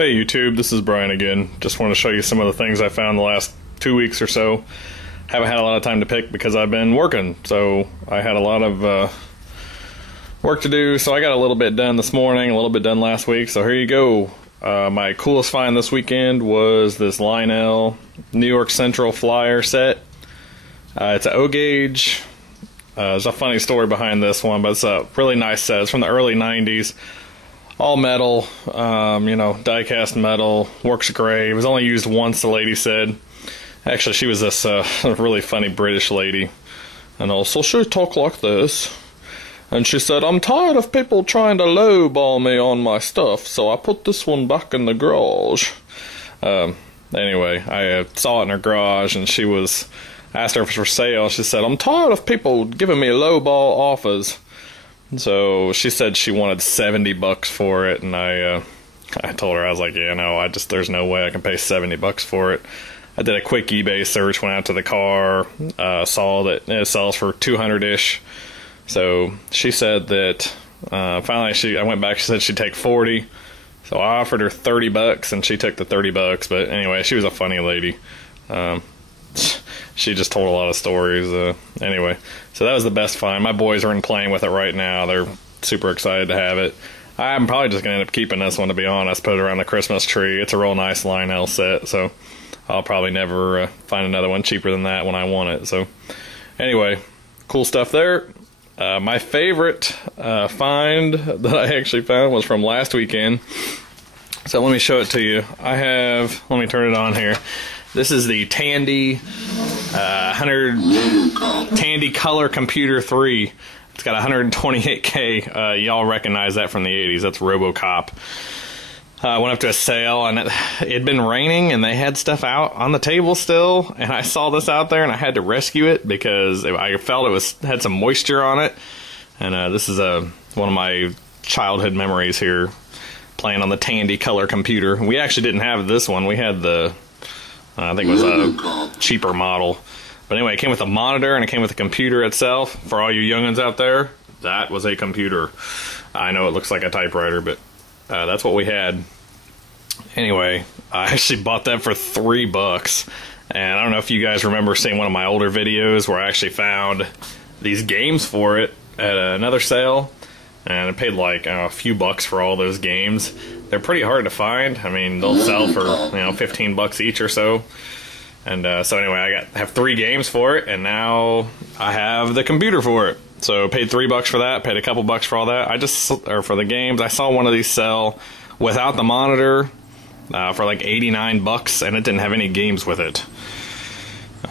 Hey YouTube, this is Brian again. Just want to show you some of the things I found the last 2 weeks or so. Haven't had a lot of time to pick because I've been working, so I had a lot of work to do, so I got a little bit done this morning, a little bit done last week, so here you go. My coolest find this weekend was this LIonel New York Central Flyer set. It's an O-gauge. There's a funny story behind this one, but it's a really nice set. It's from the early 90s. All metal, you know, die-cast metal, works great. It was only used once, the lady said. Actually, she was this really funny British lady. And also, she talked like this. And she said, "I'm tired of people trying to lowball me on my stuff, so I put this one back in the garage." Anyway, I saw it in her garage, and she was, asked her if it was for sale. She said, "I'm tired of people giving me lowball offers." So she said she wanted $70 for it, and I told her, I was like, yeah, no, there's no way I can pay $70 for it. I did a quick eBay search, went out to the car, saw that it sells for $200-ish. So she said that finally I went back. She said she'd take 40. So I offered her $30, and she took the $30. But anyway, she was a funny lady. She just told a lot of stories. Anyway, so that was the best find. My boys are playing with it right now. They're super excited to have it. I'm probably just going to end up keeping this one, to be honest. Put it around the Christmas tree. It's a real nice LIonel set, so I'll probably never find another one cheaper than that when I want it. So anyway, cool stuff there. My favorite find that I actually found was from last weekend. So let me show it to you. Let me turn it on here. This is the Tandy Tandy Color Computer 3. It's got 128K. Y'all recognize that from the 80s. That's RoboCop. I went up to a sale, and it had been raining, and they had stuff out on the table still, and I saw this out there, and I had to rescue it because I felt it had some moisture on it. And this is one of my childhood memories here, playing on the Tandy Color Computer. We actually didn't have this one. We had the I think it was a cheaper model. But anyway, it came with a monitor, and it came with the computer itself. For all you young'uns out there, that was a computer. I know it looks like a typewriter, but that's what we had. Anyway, I actually bought that for $3. And I don't know if you guys remember seeing one of my older videos where I actually found these games for it at another sale. And I paid like a few bucks for all those games. They're pretty hard to find. I mean, they'll sell for, you know, 15 bucks each or so. And so anyway, I have 3 games for it, and now I have the computer for it. So paid $3 for that, paid a couple bucks for all that. Or for the games, I saw one of these sell without the monitor for like 89 bucks, and it didn't have any games with it.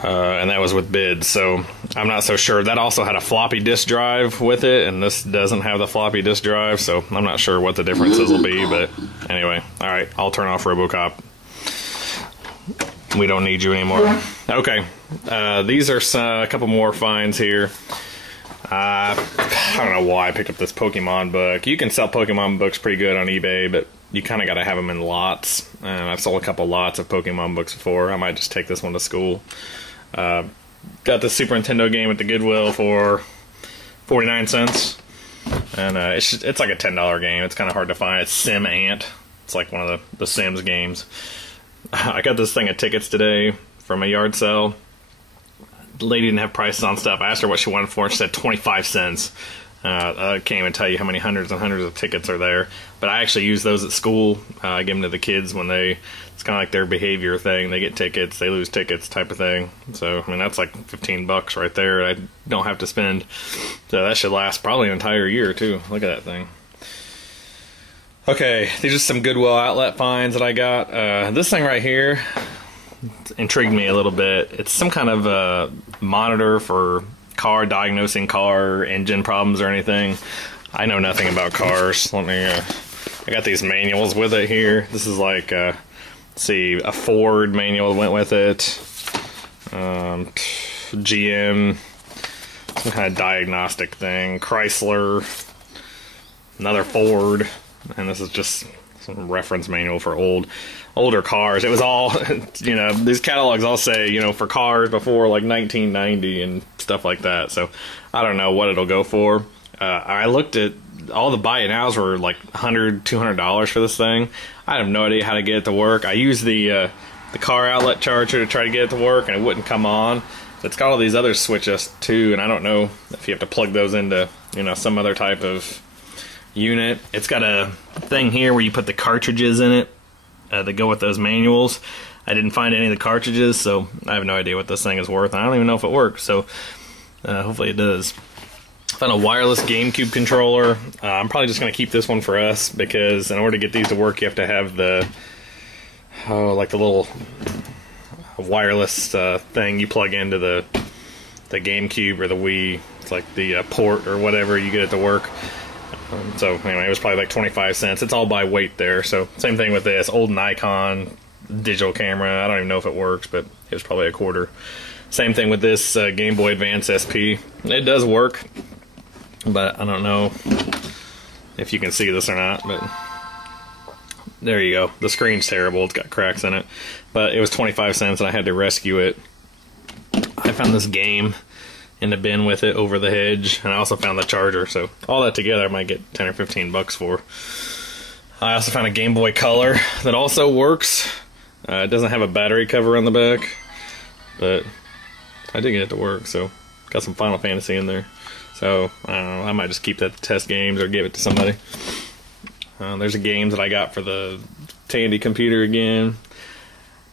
And that was with bids, so I'm not so sure. That also had a floppy disk drive with it, and this doesn't have the floppy disk drive, so I'm not sure what the differences will be. But anyway, alright, I'll turn off RoboCop. We don't need you anymore. Okay, these are a couple more finds here. I don't know why I picked up this Pokemon book. You can sell Pokemon books pretty good on eBay, but you kind of got to have them in lots. And I've sold a couple lots of Pokemon books before. I might just take this one to school. Got the Super Nintendo game at the Goodwill for 49 cents. And it's like a $10 game. It's kind of hard to find. It's Sim Ant. It's like one of the Sims games. I got this thing of tickets today from a yard sale. The lady didn't have prices on stuff. I asked her what she wanted for it. She said 25 cents. I can't even tell you how many hundreds and hundreds of tickets are there. But I actually use those at school. I give them to the kids when it's kind of like their behavior thing. They get tickets, they lose tickets type of thing. So, I mean, that's like 15 bucks right there. I don't have to spend. So that should last probably an entire year, too. Look at that thing. Okay, these are some Goodwill outlet finds that I got. This thing right here intrigued me a little bit. It's some kind of monitor for diagnosing car engine problems or anything. I know nothing about cars. I got these manuals with it here. This is like let's see, a Ford manual went with it. GM, some kind of diagnostic thing. Chrysler, another Ford, and this is just some reference manual for older cars. It was all, you know, these catalogs all say, you know, for cars before like 1990 and stuff like that. So I don't know what it'll go for. I looked at all the buy it nows were like $100, $200 for this thing. I have no idea how to get it to work. I used the car outlet charger to try to get it to work, and it wouldn't come on. It's got all these other switches too, and I don't know if you have to plug those into, you know, some other type of unit. It's got a thing here where you put the cartridges in it that go with those manuals. I didn't find any of the cartridges, so I have no idea what this thing is worth. I don't even know if it works, so hopefully it does. I found a wireless GameCube controller. I'm probably just going to keep this one for us, because in order to get these to work, you have to have the, like the little wireless thing you plug into the GameCube or the Wii. It's like the port or whatever, you get it to work. So anyway, it was probably like 25 cents. It's all by weight there. So same thing with this old Nikon digital camera. I don't even know if it works, but it was probably a quarter. Same thing with this Game Boy Advance SP. It does work, but I don't know if you can see this or not, but there you go. The screen's terrible. It's got cracks in it, but it was 25 cents and I had to rescue it. I found this game in the bin with it over the hedge, and I also found the charger, so all that together I might get 10 or 15 bucks for. I also found a Game Boy Color that also works. It doesn't have a battery cover on the back, but I did get it to work, so got some Final Fantasy in there. So I don't know, I might just keep that to test games or give it to somebody. There's a game that I got for the Tandy computer again.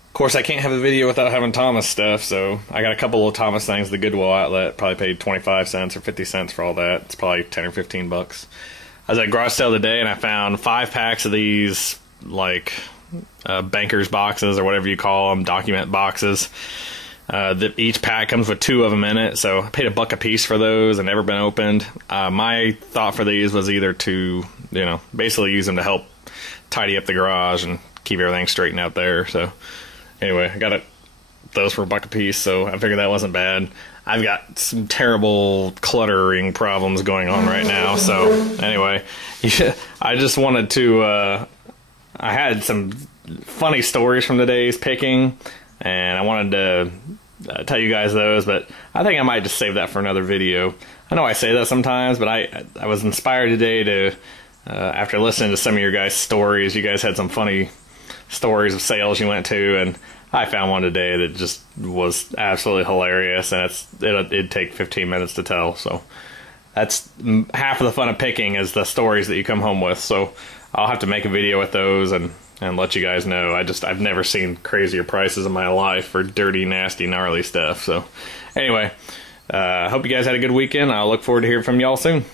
Of course, I can't have a video without having Thomas stuff, so I got a couple of Thomas things. The Goodwill outlet, probably paid 25 cents or 50 cents for all that. It's probably 10 or 15 bucks. I was at a garage sale today, and I found 5 packs of these, like, banker's boxes, or whatever you call them, document boxes. Each pack comes with 2 of them in it, so I paid $1 a piece for those and never been opened. My thought for these was either to, you know, basically use them to help tidy up the garage and keep everything straightened out there. So anyway, I got those for $1 a piece, so I figured that wasn't bad. I've got some terrible cluttering problems going on right now, so anyway, I just wanted to, I had some funny stories from the day's picking, and I wanted to tell you guys those, but I think I might just save that for another video. I know I say that sometimes, but I was inspired today to, after listening to some of your guys' stories, you guys had some funny stories of sales you went to, and I found one today that just was absolutely hilarious, and it'd take 15 minutes to tell. So that's half of the fun of picking, is the stories that you come home with. So I'll have to make a video with those and let you guys know. I've never seen crazier prices in my life for dirty, nasty, gnarly stuff. So anyway, hope you guys had a good weekend. I'll look forward to hearing from y'all soon.